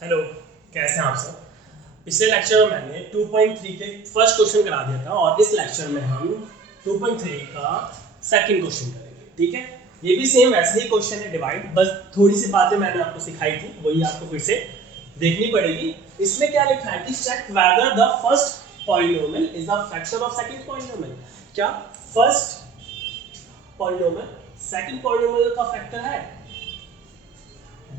Hello, कैसे हैं आप सब। पिछले लेक्चर में मैंने 2.3 के फर्स्ट क्वेश्चन करा दिया था और इस लेक्चर में हम 2.3 का सेकंड क्वेश्चन करेंगे। ठीक है, ये भी सेम वैसे ही क्वेश्चन है डिवाइड, बस थोड़ी सी बातें मैंने आपको सिखाई थी वही आपको फिर से देखनी पड़ेगी। इसमें क्या लिखा है कि check whether the first polynomial is a factor of second polynomial. क्या फर्स्ट पॉलिनोमियल सेकंड पॉलिनोमियल का फैक्टर है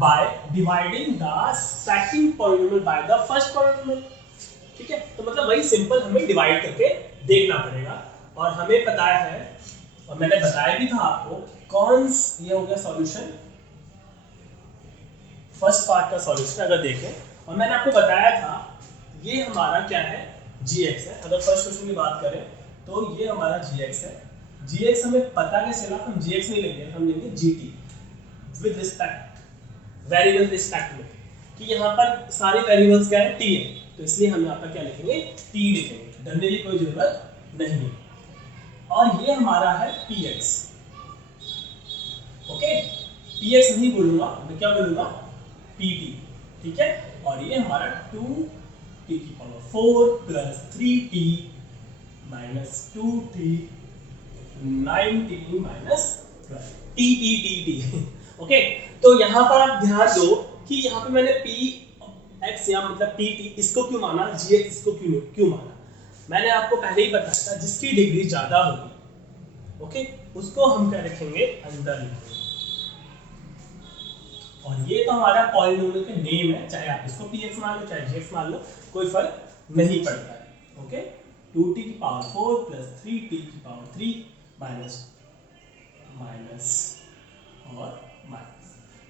by dividing the second polynomial by the first polynomial। ठीक है, तो मतलब वही सिंपल हमें डिवाइड करके देखना पड़ेगा और हमें पता है और मैंने बताया भी था आपको कौन ये हो गया सॉल्यूशन, फर्स्ट पार्ट का सॉल्यूशन अगर देखें और मैंने आपको बताया था ये हमारा क्या है gx है। अगर फर्स्ट क्वेश्चन की बात करें तो ये हमारा gx है। gx हमें पता कैसे चला, हम gx नहीं लेंगे, हम लेंगे gt with respect variable respect में कि यहाँ पर सारे वेरिएबल्स क्या है t है, तो इसलिए हम यहाँ पर क्या लिखेंगे t लिखेंगे, डरने की कोई जरूरत नहीं है। और ये हमारा है px। ओके, px नहीं बोलूंगा मैं क्या बोलूंगा pt। ठीक है, और ये हमारा 2t की power 4 plus 3t minus 2t 9t minus 12 t। Okay, तो यहाँ पर आप ध्यान दो कि यहाँ पे मैंने px या मतलब pt इसको क्यों माना, gx इसको क्यों माना। मैंने आपको पहले ही बताया था जिसकी डिग्री ज्यादा होगी ओके उसको हम क्या रखेंगे अंदर लिखेंगे। और ये तो हमारा पॉलिनोमियल का नेम है, चाहे आप इसको px मान लो चाहे gx मान लो, कोई फर्क नहीं पड़ता है। ओके, 2t की पावर 4 प्लस 3t की पावर 3 माइनस और माइनस।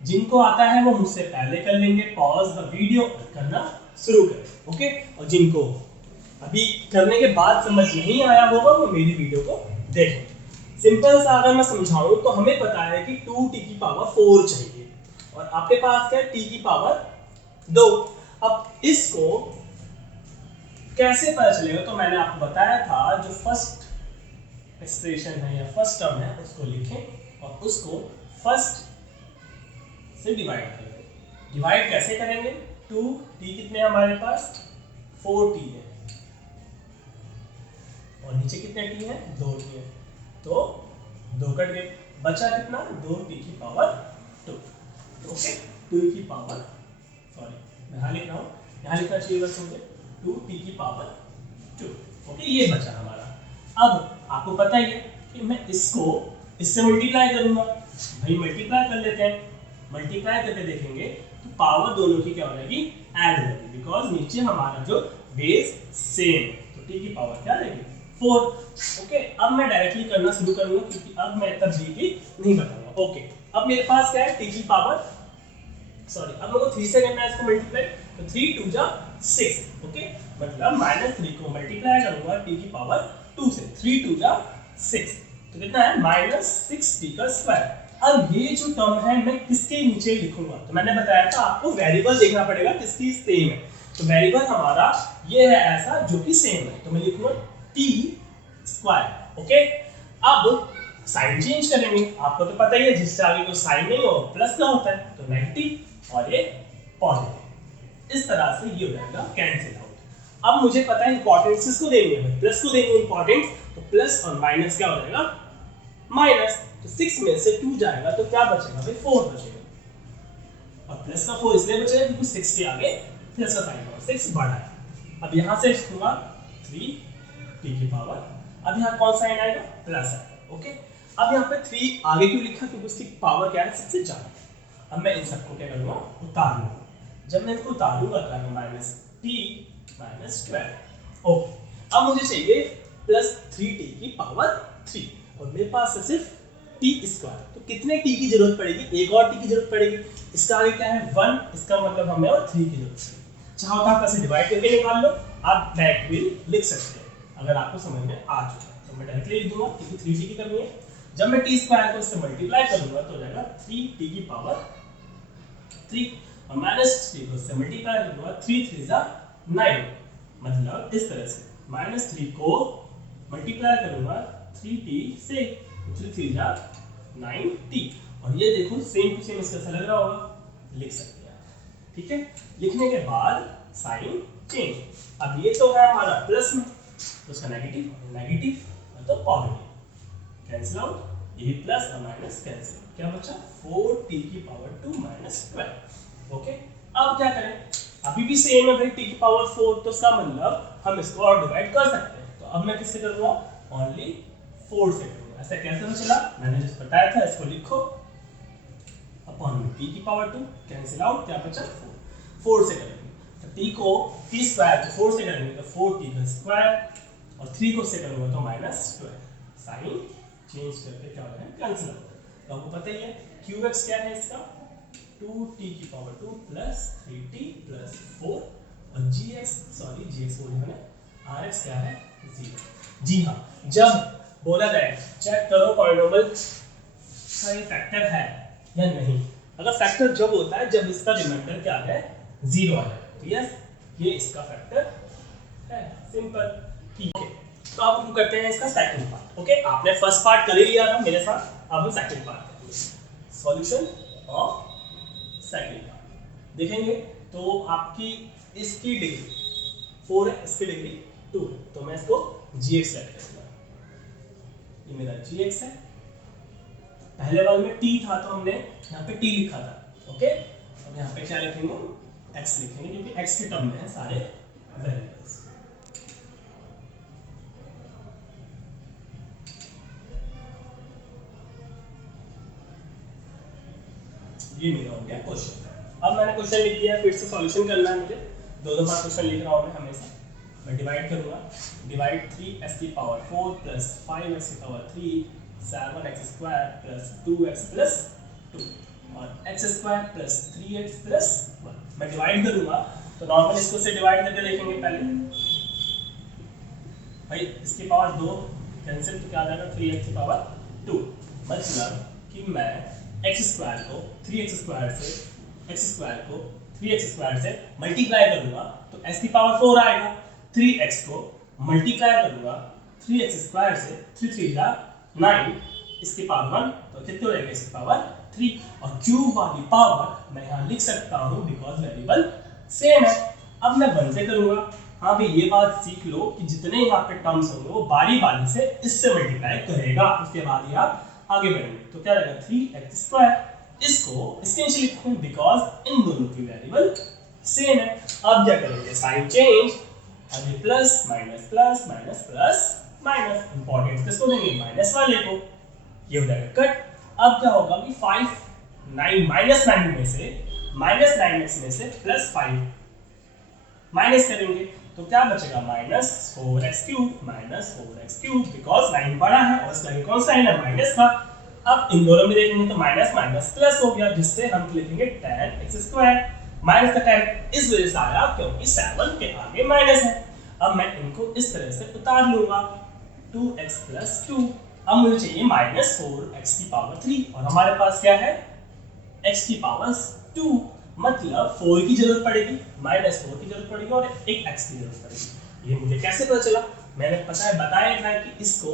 जिनको आता है वो मुझसे पहले कर लेंगे, पॉज द वीडियो करना शुरू करें। ओके, और जिनको अभी करने के बाद समझ नहीं आया होगा वो मेरी वीडियो को देखें। सिंपल सा अगर मैं समझाऊं तो हमें पता है कि 2t की पावर 4 चाहिए और आपके पास क्या है t की पावर 2। अब इसको कैसे पता चलेगा, तो मैंने आपको बताया था जो फर्स्ट एक्सप्रेशन है या फर्स्ट टर्म है उसको लिखें और उसको फर्स्ट से डिवाइड करेंगे। डिवाइड कैसे करेंगे, 2t कितने हमारे पास 4t है और नीचे कितने t है 2t है, तो 2 कट गए, बचा कितना 2t की पावर 2। ओके, 2 की पावर सॉरी मैं यहाँ लिख रहा हूँ, यहाँ लिखना चाहिए बस मुझे 2t की पावर 2। ओके, ये बचा हमारा। अब आपको पता ही है कि मैं इसको इससे मल्टीप्लाई करूंगा, भाई मल्टीप्लाई कर लेते हैं। मल्टीप्लाई करके देखेंगे तो पावर दोनों की क्या हो जाएगी ऐड हो जाएगी, बिकॉज नीचे हमारा जो बेस सेम है तो t की पावर क्या रहेगी 4। ओके, अब मैं डायरेक्टली करना शुरू करूंगा क्योंकि अब मैं तब gt नहीं बताऊंगा। ओके, अब मेरे पास क्या है t की पावर सॉरी अब मेरे को 3 से करना है इसको मल्टीप्लाई, तो 3 2 जा 6। ओके, मतलब -3 को मल्टीप्लाई करूंगा t की पावर 2 से, 3 2 जा 6 तो कितना है -6t का स्क्वायर। अब ये जो टर्म है मैं किसके नीचे लिखूंगा, तो मैंने बताया था आपको वेरिएबल देखना पड़ेगा किसकी सेम है, तो वेरिएबल हमारा ये है ऐसा जो कि सेम है, तो मैं लिखूंगा t स्क्वायर। ओके, अब साइन चेंज करेंगे, आपको तो पता ही है जिससे आगे कोई साइन नहीं हो प्लस का होता है, तो नेगेटिव और ये पॉजिटिव, इस तरह से ये हो जाएगा कैंसिल आउट। अब मुझे पता है इंपॉर्टेंस किसको देनी है, प्लस को देनी है इंपॉर्टेंस, तो प्लस और माइनस क्या हो जाएगा माइनस, तो 6 में से 2 जाएगा तो क्या बचेगा भाई 4 बचेगा, और प्लस का 4 इसलिए बचेगा क्योंकि 6 के आगे प्लस का साइन होगा, 6 बड़ा है। अब यहां से लिखूंगा 3t की पावर, अब यहां कौन साइन आएगा प्लस आएगा। ओके, अब यहां पे 3 आगे क्यों लिखा, क्योंकि उसकी पावर क्या है सबसे ज्यादा। अब मैं इन सबको क्या करूंगा उतार लूंगा, जब मैं इनको उतारूंगा तो आएगा -t 12। ओके, अब मुझे चाहिए +3t की पावर 3 और मेरे पास है सिर्फ t स्क्वायर, तो कितने t की जरूरत पड़ेगी, एक और t की जरूरत पड़ेगी। इसका आगे क्या है 1, इसका मतलब हमें और 3 की जरूरत है। चाहो तो आप ऐसे डिवाइड करके निकाल लो, आप डायरेक्ट भी लिख सकते हैं अगर आपको समझ में आ चुका है, तो मैं डायरेक्टली लिख दूंगा क्योंकि 3t की करनी है। जब मैं t स्क्वायर को इससे मल्टीप्लाई करूंगा तो हो जाएगा 3t की पावर 3 और -3 को इससे मल्टीप्लाई करूंगा 3 3 जा 9, मतलब इस तरह से -3 को मल्टीप्लाई करूंगा 3t से, 3 3 जा 9t, और ये देखो सेम टू सेम इसका लग रहा होगा, लिख सकते हैं। ठीक है, लिखने के बाद साइन चेंज। अब ये तो है हमारा प्लस में, तो उसका नेगेटिव तो पॉजिटिव, कैंसिल आउट, ये प्लस और माइनस कैंसिल, क्या बचा 4t की पावर 2 माइनस 12। ओके, अब क्या करें, अभी भी सेम है भाई, t की पावर 4, तो इसका मतलब हम इसको और डिवाइड कर सकते हैं। तो अब मैं किससे करूंगा, ओनली 4 से करूंगा। ऐसा कैसे पता चला, मैंने जिस बताया था, इसको लिखो अपॉन t की पावर 2 कैंसिल आउट, क्या बचा 4 से करेंगे तो t को t स्क्वायर तो 4 से करेंगे तो 4t का स्क्वायर और 3 को से करूंगा तो -12, साइन चेंज करके क्या हो रहा है, कैंसिल आउट। तो आपको पता ही है qx क्या है इसका 2t की पावर 2 प्लस 3t प्लस 4 और gx बोले मैंने, rx क्या है 0। जी हाँ, जब बोला जाए चेक करो पॉलिनोमियल का ये फैक्टर है या नहीं, अगर फैक्टर जब होता है जब इसका रिमाइंडर क्या है 0 है, तो यस ये इसका फैक्टर है, सिंपल, ठीक है। तो अब हम करते हैं इसका सेकंड पार्ट। ओके, आपने फर्स्ट पार्ट कर ही लिया था मेरे साथ, अब हम सेकंड पार्ट करेंगे, सॉल्यूशन ऑफ सेकंड पार्ट देखेंगे। तो आपकी इसकी डिग्री 4 है, इसकी डिग्री 2 है, तो मैं इसको gx सेट करूंगा, ये मेरा gx है। पहले वाले में t था तो हमने यहाँ पे t लिखा था। ओके, अब यहाँ पे क्या लिखेंगे, x लिखेंगे, क्योंकि x के टर्म में है सारे वेरिएबल्स। ये मेरा हो गया क्वेश्चन। अब मैंने क्वेश्चन लिख दिया, फिर से सॉल्यूशन करना है मुझे, दो बार क्वेश्चन लिख रहा हूँ मैं हमेशा। मैं डिवाइड करूंगा, डिवाइड 3x की पावर 4 प्लस 5x की power 3 7x square plus 2x plus 2 और x square plus 3x plus 1। मैं डिवाइड करूंगा तो नॉर्मल इसको से डिवाइड करके देखेंगे पहले भाई, इसकी पावर 2 कैंसिल तो क्या आ जाएगा 3x की पावर 2, मतलब कि मैं x स्क्वायर को 3x स्क्वायर से मल्टीप्लाई करूंगा तो x की पावर 4 आएगा, 3x को मल्टीप्लाई करूंगा 3x स्क्वायर से 3 3 जा 9, इसकी पावर 1 तो कितने हो जाएगा इसकी पावर 3, और क्यूब वाली पावर मैं यहाँ लिख सकता हूँ बिकॉज वेरिएबल सेम है। अब मैं 1 से करूंगा, हाँ भाई ये बात सीख लो कि जितने यहाँ पे टर्म्स होंगे वो बारी बारी से इससे मल्टीप्लाई करेगा, उसके बाद ही आप आगे बढ़ेंगे। तो क्या रहेगा 3x स्क्वायर, इसको इसके नीचे लिखूंगा बिकॉज इन दोनों की वेरिएबल सेम है। अब क्या करेंगे, साइन चेंज, अभी plus minus plus minus plus minus, important किसको देंगे माइनस वाले को, ये हो जाएगा कट। अब क्या होगा कि 5 9 -9 में से -9x में से +5 माइनस करेंगे तो क्या बचेगा -4x³ बिकॉज 9 बड़ा है और इसका कौन सा है माइनस था। अब इन दोनों में देखेंगे तो माइनस माइनस प्लस हो गया, जिससे हम लिखेंगे tan x² माइनस का tan इस वजह से आया क्योंकि 7 के आगे माइनस है। अब मैं इनको इस तरह से उतार लूंगा 2x + 2। अब मुझे चाहिए -4x की पावर 3 और हमारे पास क्या है x की पावर 2, मतलब 4 की जरूरत पड़ेगी, -4 की जरूरत पड़ेगी और एक x की जरूरत पड़ेगी। ये मुझे कैसे पता चला, मैंने बताया था कि इसको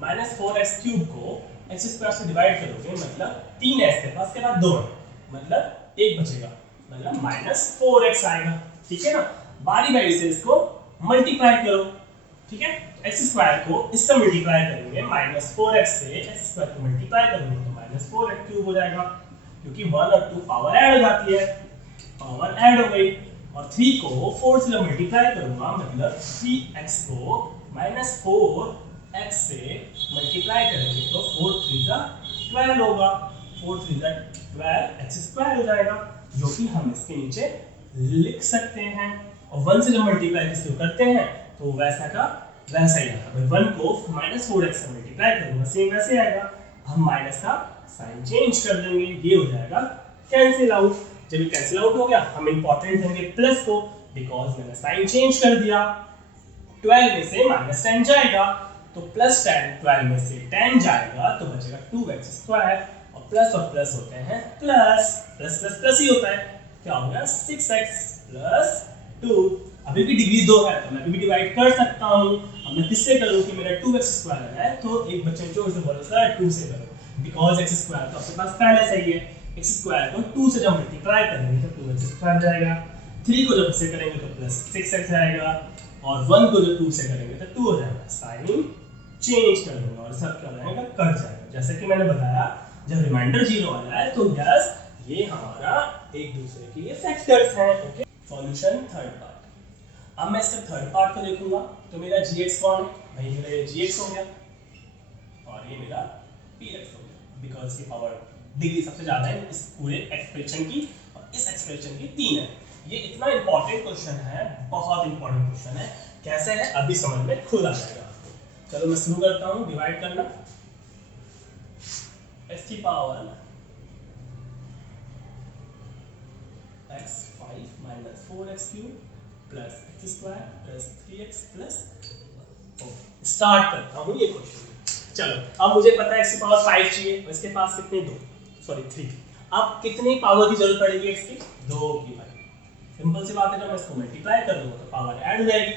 -4x³ को x² से डिवाइड करोगे मतलब 3x के पास के बाद 2 मतलब 1 बचेगा, मतलब -4x आएगा, ठीक है ना। बारी बारी से इसको मल्टीप्लाई करो, ठीक है। x² को इससे मल्टीप्लाई करेंगे -4x से x² को मल्टीप्लाई करेंगे तो -4x³ हो जाएगा, क्योंकि 1 और 2 पावर ऐड हो जाती है, पावर ऐड हो गई। और 3 को 4 से मल्टीप्लाई करूंगा मतलब 3x को -4x से मल्टीप्लाई करेंगे तो 4 3 12 होगा, 4 3 12x² हो जाएगा, जो कि हम इसके नीचे लिख सकते हैं। और 1 से जब मल्टीप्लाई किसको करते हैं तो वैसा का वैसा ही आएगा। 1 को -4x से मल्टीप्लाई करूंगा सेम वैसे आएगा, हम माइनस का साइन चेंज कर देंगे, ये हो जाएगा कैंसिल आउट। जब ये कैंसिल आउट हो गया हम इंपॉर्टेंट देंगे प्लस को, बिकॉज मैंने साइन चेंज कर दिया, 12 में से -10 जाएगा तो +10, 12 में से 10 जाएगा तो बचेगा 2x² और प्लस होते हैं प्लस ही होता है, क्या हो गया 6x + 2। अभी भी डिग्री 2 है तो मैं अभी भी डिवाइड कर सकता हूँ। अब मैं किससे करूँ कि मेरा 2x² है तो एक बच्चे जोर से बोलो सर 2 से करो, बिकॉज x² तो आपके पास पहले से ही है, एक्स स्क्वायर को 2 से जब मल्टीप्लाई करेंगे तो 2x स्क्वायर जाएगा, 3 को जब से करेंगे तो प्लस 6x आएगा, और 1 को जब 2 से करेंगे तो 2 हो जाएगा। साइन चेंज कर दूंगा और सब क्या रहेगा, कट जाएगा। जैसे कि मैंने बताया जब रिमाइंडर 0 आ जाए तो यस ये हमारा एक दूसरे के लिए फैक्टर्स हैं। Okay, solution third part. अब मैं इसका थर्ड पार्ट को देखूंगा तो मेरा gx कौन है भाई, मेरा ये gx हो गया और ये मेरा px हो गया, बिकॉज की पावर डिग्री सबसे ज्यादा है इस पूरे एक्सप्रेशन की, और इस एक्सप्रेशन की 3 है। ये इतना इंपॉर्टेंट क्वेश्चन है, बहुत इंपॉर्टेंट क्वेश्चन है। कैसे है अभी समझ में खुद आ जाएगा आपको। चलो मैं शुरू करता हूँ डिवाइड करना। x की power x5 minus 4x cube plus x square plus 3x plus. Start करता हूँ ये क्वेश्चन। चलो अब मुझे पता है x की पावर 5 चाहिए, और इसके पास कितने 3। अब कितनी पावर की जरूरत पड़ेगी x की, 2 की भाई। सिंपल सी बात है, जब मैं इसको मल्टीप्लाई कर दूंगा तो पावर ऐड हो जाएगी,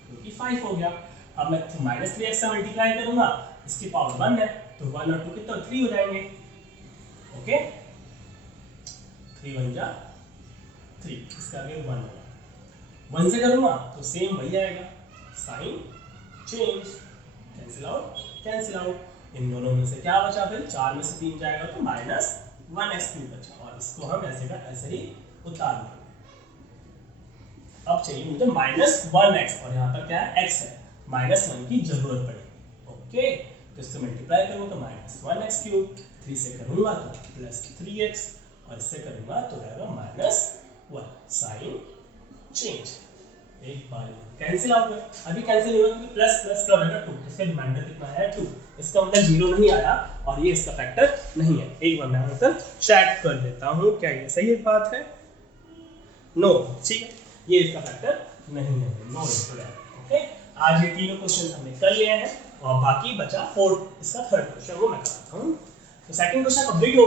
क्योंकि 5 हो गया। अब मैं माइनस 3x से मल्टीप्लाई करूंगा, इसकी पावर 1 है तो 1 और 2 कितना 3 हो जाएंगे। ओके, 3 1 जा 3, इसका आगे 1 होगा। 1 से करूंगा तो सेम वही आएगा, साइन चेंज, कैंसिल आउट। इन दोनों में से क्या बचा फिर, 4 में से 3 जाएगा तो माइनस 1x क्यूब बचा, और इसको हम ऐसे का ऐसे ही उतार लेंगे। अब चाहिए मुझे माइनस 1x, और यहाँ पर क्या है x है, माइनस 1 की जरूरत पड़ेगी। ओके, तो इससे मल्टीप्लाई करूंगा तो माइनस 1x क्यूब, 3 से करूंगा तो प्लस 3x, और इससे करूंगा तो रहेगा माइनस 1, साइन चेंज। एक बार कैंसिल आउट है, अभी कैंसिल हुआ क्योंकि प्लस प्लस का रहेगा 2, इसका रिमाइंडर कितना है 2, इसका मतलब 0 नहीं आया और ये इसका फैक्टर नहीं है। एक बार मैं आंसर चेक कर लेता हूँ क्या ये सही बात है, नो, ठीक है, ये इसका फैक्टर नहीं है, नो स्टूडेंट। ओके, आज ये तीनों क्वेश्चन हमने कर लिए हैं और बाकी बचा फोर्थ, इसका थर्ड क्वेश्चन वो मैं कराता हूँ। तो सेकंड क्वेश्चन कंप्लीट हो